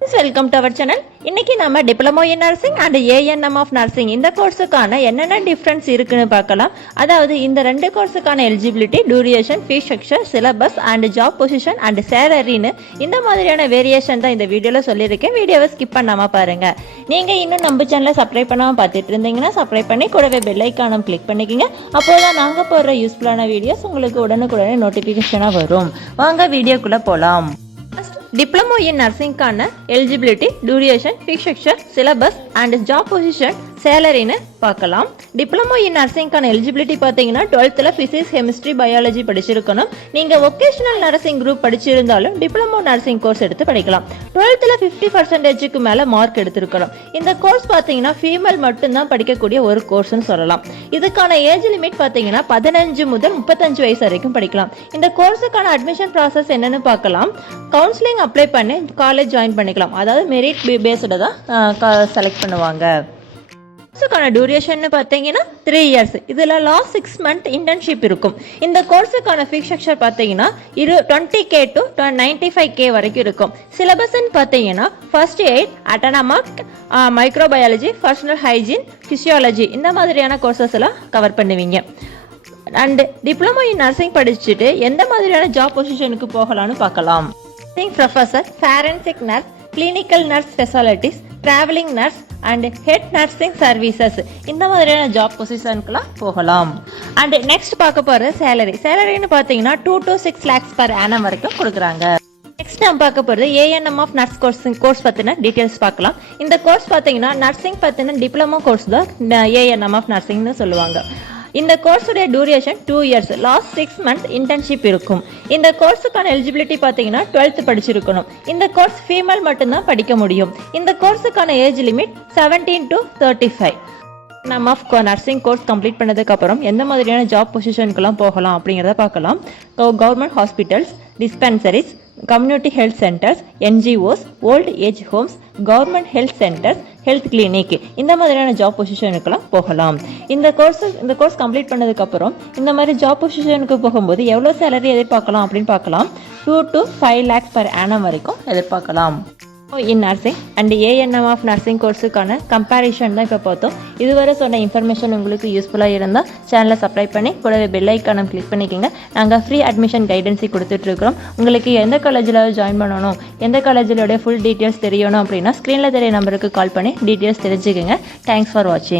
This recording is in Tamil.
Welcome to our channel. இன்னைக்கு நம்ம diploma in nursing and ANM of nursing இந்த கோர்ஸுக்கான என்னென்ன டிஃபரன்ஸ் இருக்குன்னு பார்க்கலாம். அதாவது இந்த ரெண்டு கோர்ஸுக்கான eligibility, duration, fees structure, syllabus and job position and சேலரின்னு இந்த மாதிரியான வேரியேஷன் தான் இந்த வீடியோவில் சொல்லியிருக்கேன். வீடியோவை ஸ்கிப் பண்ணாமல் பாருங்க. நீங்கள் இன்னும் நம்ம சேனலை சப்ஸ்கிரைப் பண்ணாமல் பார்த்துட்டு இருந்தீங்கன்னா சப்ஸ்கிரைப் பண்ணி கூடவே பெல் ஐக்கானும் கிளிக் பண்ணிக்கோங்க. அப்போதான் நாங்கள் போடுற யூஸ்ஃபுல்லான வீடியோஸ் உங்களுக்கு உடனுக்குடனே நோட்டிஃபிகேஷனாக வரும். வாங்க வீடியோக்குள்ளே போகலாம். Diploma in Nursing கான eligibility, duration, fee structure, syllabus and job position, சேலரின்னு பார்க்கலாம். டிப்ளமோ இன் நர்சிங்கான எலிஜிபிலிட்டி பார்த்தீங்கன்னா 12th ஃபிசிக்ஸ், கெமிஸ்ட்ரி, பயாலஜி படிச்சிருக்கணும். நீங்கள் ஒகேஷனல் நர்சிங் குரூப் படிச்சிருந்தாலும் டிப்ளமோ நர்சிங் கோர்ஸ் எடுத்து படிக்கலாம். 12th 50% மேலே மார்க் எடுத்திருக்கணும். இந்த கோர்ஸ் பார்த்தீங்கன்னா ஃபீமேல் மட்டும்தான் படிக்கக்கூடிய ஒரு கோர்ஸ்னு சொல்லலாம். இதுக்கான ஏஜ் லிமிட் பார்த்தீங்கன்னா 15 முதல் 35 வயசு வரைக்கும் படிக்கலாம். இந்த கோர்ஸுக்கான அட்மிஷன் ப்ராசஸ் என்னன்னு பார்க்கலாம். கவுன்சிலிங் அப்ளை பண்ணி காலேஜ் ஜாயின் பண்ணிக்கலாம். அதாவது மெரிட் பேஸ்டு தான் செலக்ட் பண்ணுவாங்க. கோர்ஸுக்கான டியூரேஷன் பார்த்தீங்கன்னா 3 இயர்ஸ். இதில் லாஸ்ட் 6 மந்த் இன்டர்ன்ஷிப் இருக்கும். இந்த கோர்ஸுக்கான ஃபீஸ் ஸ்ட்ரக்சர் பார்த்தீங்கன்னா 20K to 95K வரைக்கும் இருக்கும். சிலபஸ்ன்னு பார்த்தீங்கன்னா first eight, autonomic, microbiology, personal hygiene, physiology இந்த மாதிரியான கோர்சஸ் எல்லாம் கவர் பண்ணுவீங்க. அண்ட் டிப்ளமோ இன் நர்சிங் படிச்சுட்டு எந்த மாதிரியான ஜாப் பொசிஷனுக்கு போகலான்னு பார்க்கலாம். Professor, forensic nurse, clinical nurse specialities, travelling nurse and head nursing services இந்த மாதிரியான ஜாப் பொசிஷனுக்குலாம் போகலாம். அண்ட் நெக்ஸ்ட் பார்க்க போகிற சேலரின்னு பார்த்தீங்கன்னா 2 to 6 lakhs per annum வரைக்கும் கொடுக்குறாங்க. நெக்ஸ்ட் நம்ம பார்க்க போகிறது ஏஎன்எம் ஆஃப் நர்ஸ் கோர்ஸ் பற்றின டீட்டெயில்ஸ் பார்க்கலாம். இந்த கோர்ஸ் பார்த்தீங்கன்னா நர்சிங் பற்றின டிப்ளமோ கோர்ஸ் தான் ஏஎன்எம் ஆஃப் நர்சிங்னு சொல்லுவாங்க. இந்த கோர்ஸுடைய duration 2 years, last 6 month internship இருக்கும். இந்த கோர்ஸுக்கான எலிஜிபிலிட்டி பார்த்தீங்கன்னா 12th படிச்சிருக்கணும். இந்த கோர்ஸ் ஃபீமேல் மட்டும்தான் படிக்க முடியும். இந்த கோர்ஸுக்கான ஏஜ் லிமிட் 17 to 35. நம்ம நர்சிங் கோர்ஸ் கம்ப்ளீட் பண்ணதுக்கு அப்புறம் எந்த மாதிரியான ஜாப் பொசிஷனுக்கெல்லாம் போகலாம் அப்படிங்கிறத பார்க்கலாம். Government hospitals, dispensaries, community health centres, NGOs, old age homes, government health centres, health clinic இந்த மாதிரியான ஜாப் பொசிஷனுக்கெல்லாம் போகலாம். இந்த கோர்ஸ் கம்ப்ளீட் பண்ணதுக்கப்புறம் இந்த மாதிரி ஜாப் பொசிஷனுக்கு போகும்போது எவ்வளோ சேலரி எதிர்பார்க்கலாம் அப்படின்னு பார்க்கலாம். 2 to 5 lakhs per annum வரைக்கும் எதிர்பார்க்கலாம். In nursing and ANM of nursing கோர்ஸுக்கான கம்பேரிஷன் தான் இப்போ பார்த்தோம். இதுவரை சொன்ன இன்ஃபர்மேஷன் உங்களுக்கு யூஸ்ஃபுல்லாக இருந்தால் சேனலை சப்ஸ்கிரைப் பண்ணி கூடவே பெல் ஐக்கானம் கிளிக் பண்ணிக்கோங்க. நாங்கள் ஃப்ரீ அட்மிஷன் கைடன்ஸி கொடுத்துட்ருக்குறோம். உங்களுக்கு எந்த காலேஜில் ஜாயின் பண்ணணும், எந்த காலேஜிலோடைய ஃபுல் டீட்டெயில்ஸ் தெரியணும் அப்படின்னா ஸ்க்ரீனில் தெரிய நம்பருக்கு கால் பண்ணி டீட்டெயில்ஸ் தெரிஞ்சுக்கோங்க. தேங்க்ஸ் ஃபார் வாட்சிங்.